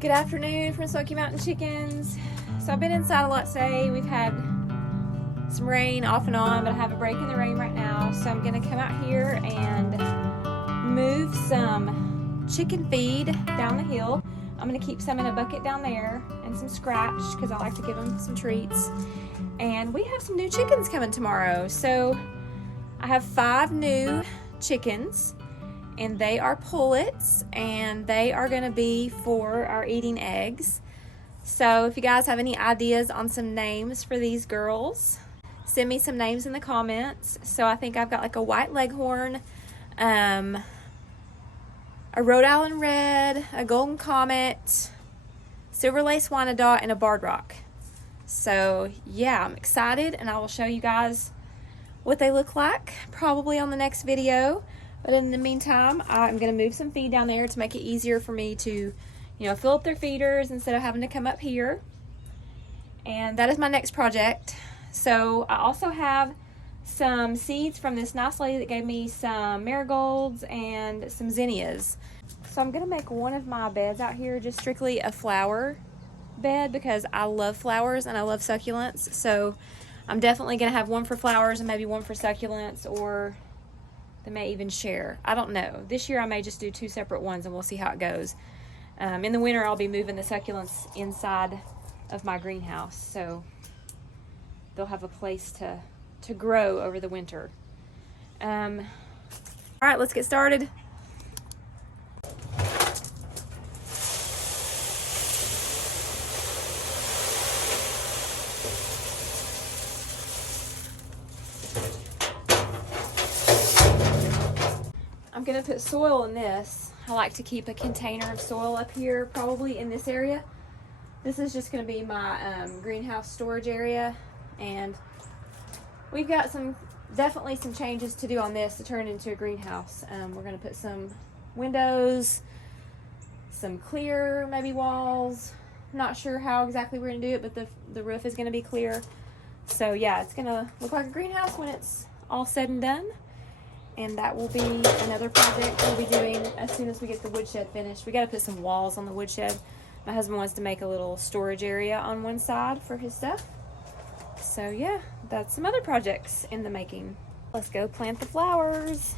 Good afternoon from Smoky Mountain Chickens. So I've been inside a lot today. We've had some rain off and on, but I have a break in the rain right now. So I'm gonna come out here and move some chicken feed down the hill. I'm gonna keep some in a bucket down there and some scratch because I like to give them some treats. And we have some new chickens coming tomorrow. So I have 5 new chickens, and they are pullets, and they are going to be for our eating eggs. So if you guys have any ideas on some names for these girls, send me some names in the comments. So I think I've got like a white leghorn, a Rhode Island red, a golden comet, silver lace wyandotte, and a barred rock. So yeah, I'm excited, and I will show you guys what they look like probably on the next video. But in the meantime, I'm going to move some feed down there to make it easier for me to, fill up their feeders instead of having to come up here. And that is my next project. So I also have some seeds from this nice lady that gave me some marigolds and some zinnias. So I'm going to make one of my beds out here just strictly a flower bed because I love flowers and I love succulents. So I'm definitely going to have one for flowers and maybe one for succulents, or they may even share. I don't know. This year I may just do 2 separate ones and we'll see how it goes. In the winter I'll be moving the succulents inside of my greenhouse, so they'll have a place to grow over the winter. All right, let's get started. I'm gonna put soil in this. I like to keep a container of soil up here, probably in this area. This is just gonna be my greenhouse storage area, and we've got definitely some changes to do on this to turn it into a greenhouse. We're gonna put some windows, some clear maybe walls. Not sure how exactly we're gonna do it, but the roof is gonna be clear. So yeah, it's gonna look like a greenhouse when it's all said and done. And that will be another project we'll be doing as soon as we get the woodshed finished. We got to put some walls on the woodshed. My husband wants to make a little storage area on one side for his stuff. So yeah, that's some other projects in the making. Let's go plant the flowers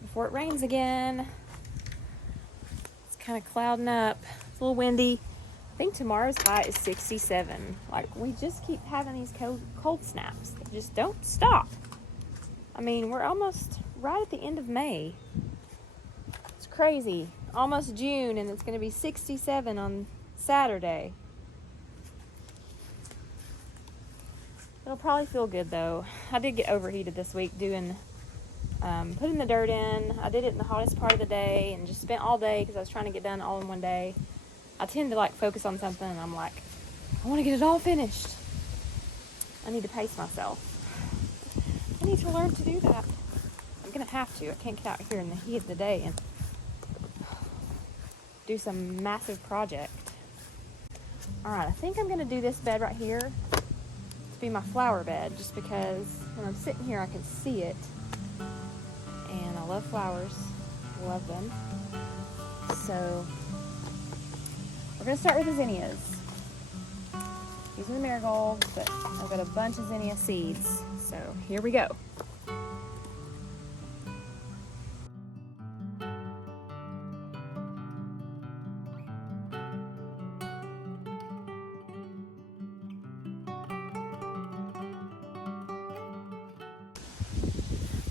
before it rains again. It's kind of clouding up. It's a little windy. I think tomorrow's high is 67. Like, we just keep having these cold snaps that just don't stop. I mean, we're almost right at the end of May. It's crazy. Almost June, and it's going to be 67 on Saturday. It'll probably feel good though. I did get overheated this week doing putting the dirt in. I did it in the hottest part of the day and just spent all day because I was trying to get done all in one day. I tend to focus on something and I'm like, I want to get it all finished. I need to pace myself. I need to learn to do that. I'm going to have to. I can't get out here in the heat of the day and do some massive project. Alright, I think I'm going to do this bed right here to be my flower bed, just because when I'm sitting here I can see it. And I love flowers. Love them. So we're going to start with the zinnias. These are the marigolds, but I've got a bunch of zinnia seeds. So here we go.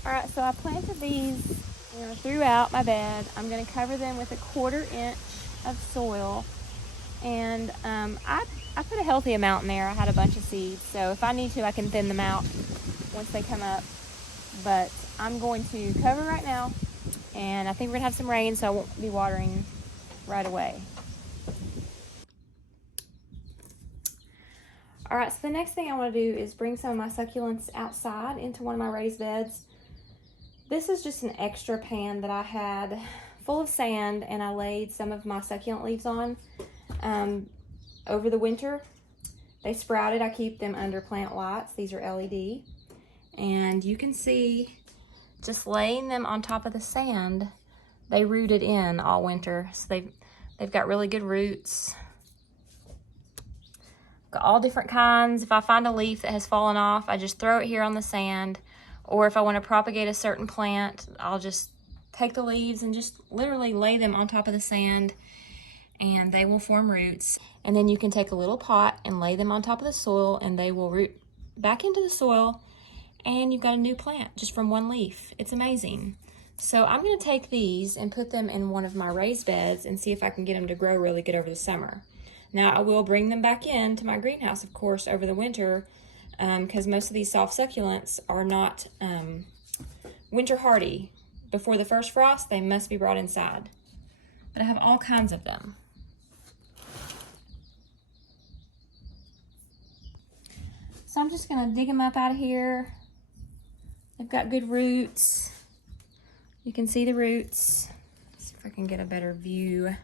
Alright, so I planted these throughout my bed. I'm going to cover them with a 1/4 inch of soil. And I put a healthy amount in there. I had a bunch of seeds, so if I need to I can thin them out once they come up. But I'm going to cover right now, and I think we're gonna have some rain, so I won't be watering right away. Alright, so the next thing I want to do is bring some of my succulents outside into one of my raised beds. This is just an extra pan that I had full of sand, and I laid some of my succulent leaves on over the winter. They sprouted. I keep them under plant lights. These are LED. And you can see just laying them on top of the sand, they rooted in all winter. So they've got really good roots. Got all different kinds. If I find a leaf that has fallen off, I just throw it here on the sand. Or if I want to propagate a certain plant, I'll just take the leaves and just literally lay them on top of the sand, and they will form roots. And then you can take a little pot and lay them on top of the soil, and they will root back into the soil, and you've got a new plant just from one leaf. It's amazing. So I'm going to take these and put them in one of my raised beds and see if I can get them to grow really good over the summer. Now, I will bring them back into my greenhouse, of course, over the winter, because most of these soft succulents are not winter hardy. Before the first frost, they must be brought inside. But I have all kinds of them. So I'm just going to dig them up out of here. They've got good roots. You can see the roots. Let's see if I can get a better view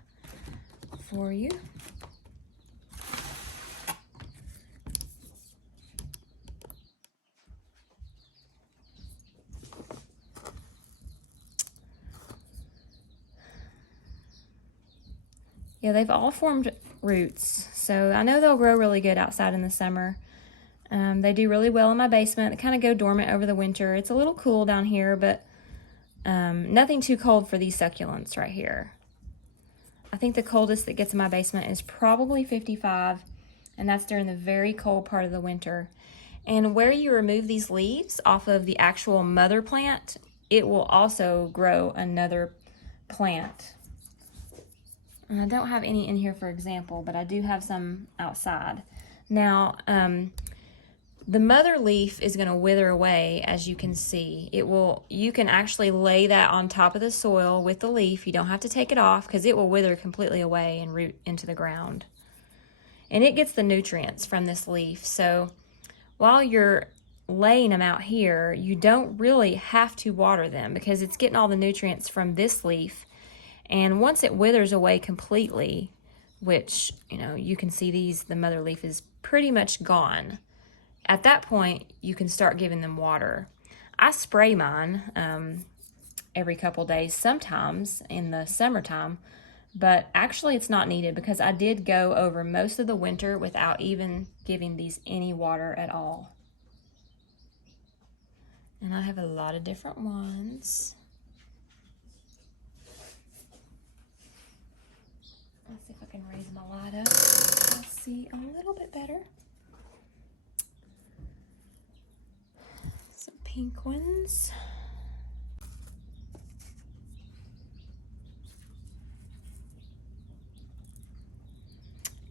for you. Yeah, they've all formed roots, so I know they'll grow really good outside in the summer. They do really well in my basement. They kind of go dormant over the winter. It's a little cool down here, but nothing too cold for these succulents right here. I think the coldest that gets in my basement is probably 55, and that's during the very cold part of the winter. And where you remove these leaves off of the actual mother plant, it will also grow another plant. And I don't have any in here for example, but I do have some outside. Now, the mother leaf is going to wither away, as you can see. You can actually lay that on top of the soil with the leaf. You don't have to take it off because it will wither completely away and root into the ground. And it gets the nutrients from this leaf. So while you're laying them out here, you don't really have to water them because it's getting all the nutrients from this leaf. And once it withers away completely, which, you can see the mother leaf is pretty much gone. At that point, you can start giving them water. I spray mine every couple days sometimes in the summertime, but actually it's not needed because I did go over most of the winter without even giving these any water at all. And I have a lot of different ones. Let's see if I can raise my light up. Let's see a little bit better. Some pink ones.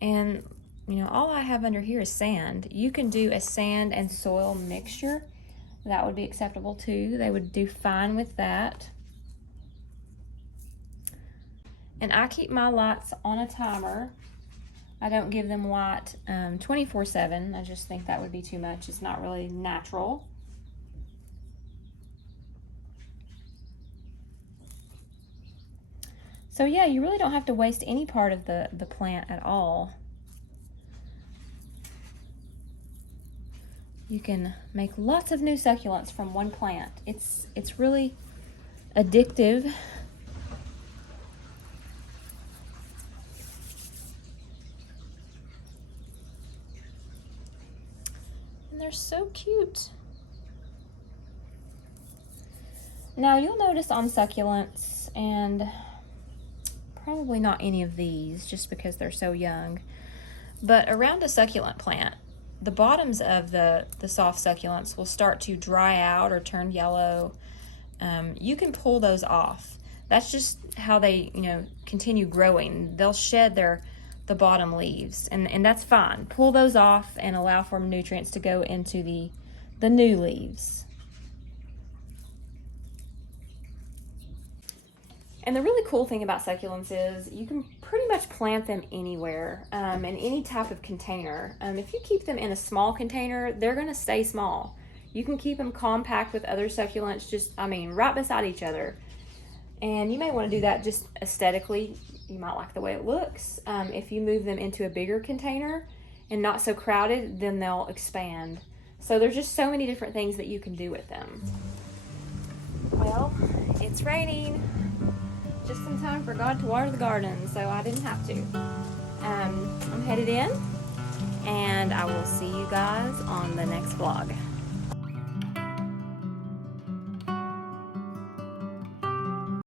And, all I have under here is sand. You can do a sand and soil mixture. That would be acceptable too. They would do fine with that. And I keep my lights on a timer. I don't give them light 24/7. I just think that would be too much. It's not really natural. So yeah, you really don't have to waste any part of the plant at all. You can make lots of new succulents from one plant. It's really addictive. And they're so cute. Now you'll notice on succulents, and probably not any of these just because they're so young, but around a succulent plant, the bottoms of the soft succulents will start to dry out or turn yellow. You can pull those off. That's just how they, continue growing. They'll shed the bottom leaves, and that's fine. Pull those off and allow for nutrients to go into the new leaves. And the really cool thing about succulents is you can pretty much plant them anywhere, in any type of container. If you keep them in a small container, they're going to stay small. You can keep them compact with other succulents, right beside each other. And you may want to do that just aesthetically. You might like the way it looks. If you move them into a bigger container and not so crowded, then they'll expand. So there's just so many different things that you can do with them. Well, it's raining. just in time for God to water the garden, so I didn't have to. I'm headed in, and I will see you guys on the next vlog.